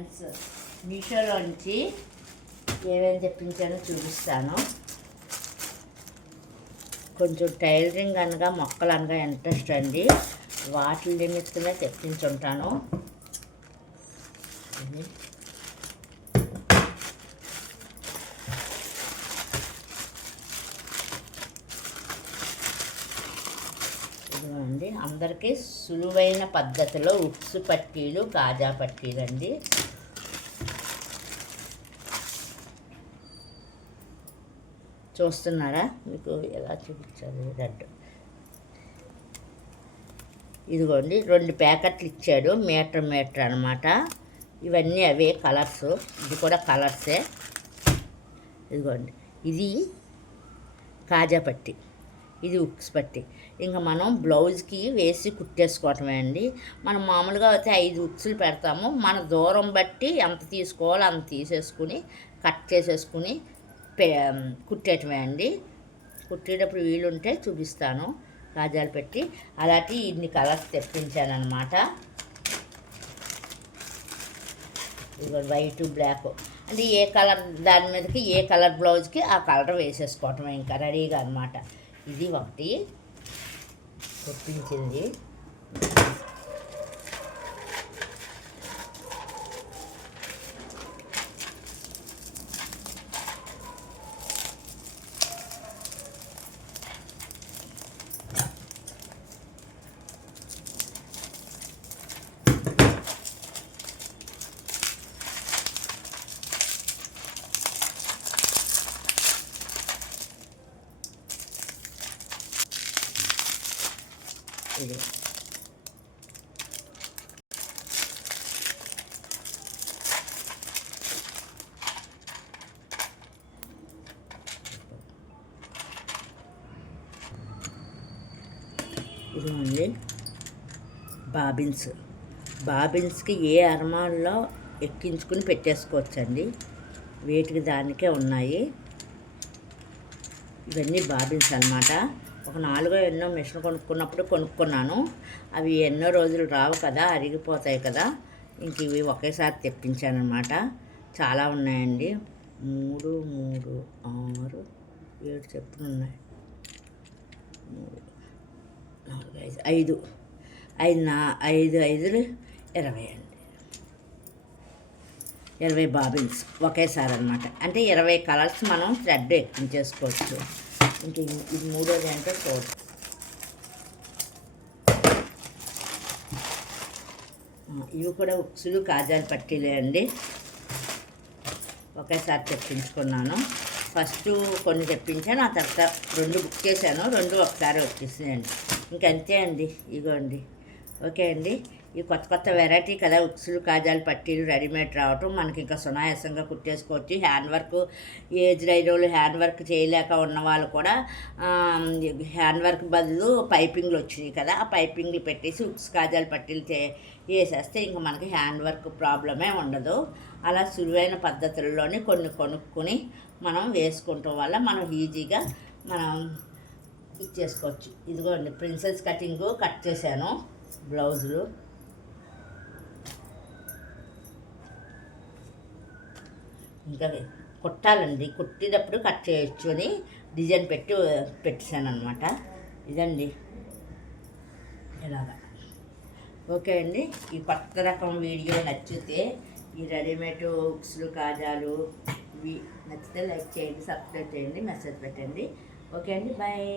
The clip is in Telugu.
ఫ్రెండ్స్, మీషోలోంచి ఏమేమి తెప్పించానో చూపిస్తాను. కొంచెం టైలరింగ్ అనగా మొక్కలు అనగా ఇంట్రెస్ట్ అండి. వాటి నిమిత్తమే తెప్పించుంటాను. ఇదిగోండి, అందరికీ సులువైన పద్ధతిలో ఉక్సు పట్టీలు, కాజా పట్టీలు అండి. చూస్తున్నారా? మీకు ఎలా చూపించాలి? రెడ్ ఇదిగోండి, 2 ప్యాకెట్లు ఇచ్చాడు. మీటర్ అనమాట. ఇవన్నీ అవే కలర్స్. ఇది కూడా కలర్సే. ఇదిగోండి, ఇది కాజా పట్టి, ఇది ఉక్స్ పట్టి. ఇంకా మనం బ్లౌజ్కి వేసి కుట్టేసుకోవటమే అండి. మనం మామూలుగా అయితే 5 ఉక్సులు పెడతాము. మన దూరం బట్టి ఎంత తీసుకోవాలో అంత తీసేసుకుని కట్ చేసేసుకుని కుట్టేయటమే అండి. కుట్టేటప్పుడు వీలుంటే చూపిస్తాను. కాజాలు పెట్టి అలాంటి ఇన్ని కలర్స్ తెప్పించానమాట. ఇదిగో వైటు, బ్లాక్ అంటే ఏ కలర్ దాని మీదకి ఏ కలర్ బ్లౌజ్కి ఆ కలర్ వేసేసుకోవటమే ఇంకా రెడీగా అనమాట. ఇది ఒకటి తెప్పించింది. ఇది ఇదిగోండి, బాబిన్స్కి ఏ అరమాల్లో ఎక్కించుకుని పెట్టేసుకోవచ్చండి. వీటికి దానికే ఉన్నాయి. ఇవన్నీ బాబిన్స్ అన్నమాట. ఒక 4 ఎన్నో మిషన్ కొనుక్కున్నాను. అవి ఎన్నో రోజులు రావు కదా, అరిగిపోతాయి కదా. ఇంక ఇవి ఒకేసారి తెప్పించానమాట. చాలా ఉన్నాయండి. 3, 3, 6, 7 చెప్పులు ఉన్నాయి. 3, 4, 5, 5, 20 అండి. 20 బాబిన్స్ ఒకేసారి అనమాట. అంటే 20 కలర్స్ మనం థ్రెడ్ ఎక్కించేసుకోవచ్చు. ఇంక ఇది 3వది అంటే చూడండి. ఇవి కూడా ఉక్సులు, కాజాలు పట్టీలే అండి. ఒకేసారి తెప్పించుకున్నాను. ఫస్ట్ కొన్ని తెప్పించాను, ఆ తర్వాత 2 బుక్ చేశాను. 2 ఒకసారి వచ్చేసినాయండి. ఇంకంతే అండి. ఇగోండి. ఓకే అండి. ఈ కొత్త వెరైటీ కదా ఉక్సులు, కాజాలు, పట్టీలు రెడీమేడ్ రావటం. మనకి ఇంకా సునాయాసంగా కుట్టేసుకోవచ్చు. హ్యాండ్ వర్క్ ఏజ్డ్ అయిన వాళ్ళు, హ్యాండ్ వర్క్ చేయలేక ఉన్న వాళ్ళు కూడా హ్యాండ్ వర్క్ బదులు పైపింగ్లు వచ్చినాయి కదా, ఆ పైపింగ్లు పెట్టేసి ఉక్స్, కాజాలు, పట్టీలు వేసేస్తే ఇంకా మనకి హ్యాండ్ వర్క్ ప్రాబ్లమే ఉండదు. అలా సులువైన పద్ధతుల్లోనే కొన్ని కొనుక్కొని మనం వేసుకుంటాం వల్ల మనం ఈజీగా మనం ఇచ్చేసుకోవచ్చు. ఇదిగోండి, ప్రిన్సెస్ కట్ చేశాను బ్లౌజులు. ఇంకా కుట్టాలండి. కుట్టేటప్పుడు కట్ చేయొచ్చు అని డిజైన్ పెట్టాను అనమాట. ఇదండి ఇలాగా. ఓకే అండి. ఈ కొత్త రకం వీడియో నచ్చితే, ఈ రెడీమేడ్ ఉక్సులు, కాజాలు ఇవి నచ్చితే లైక్ చేయండి, సబ్స్క్రైబ్ చేయండి, మెసేజ్ పెట్టండి. ఓకే అండి, బాయ్.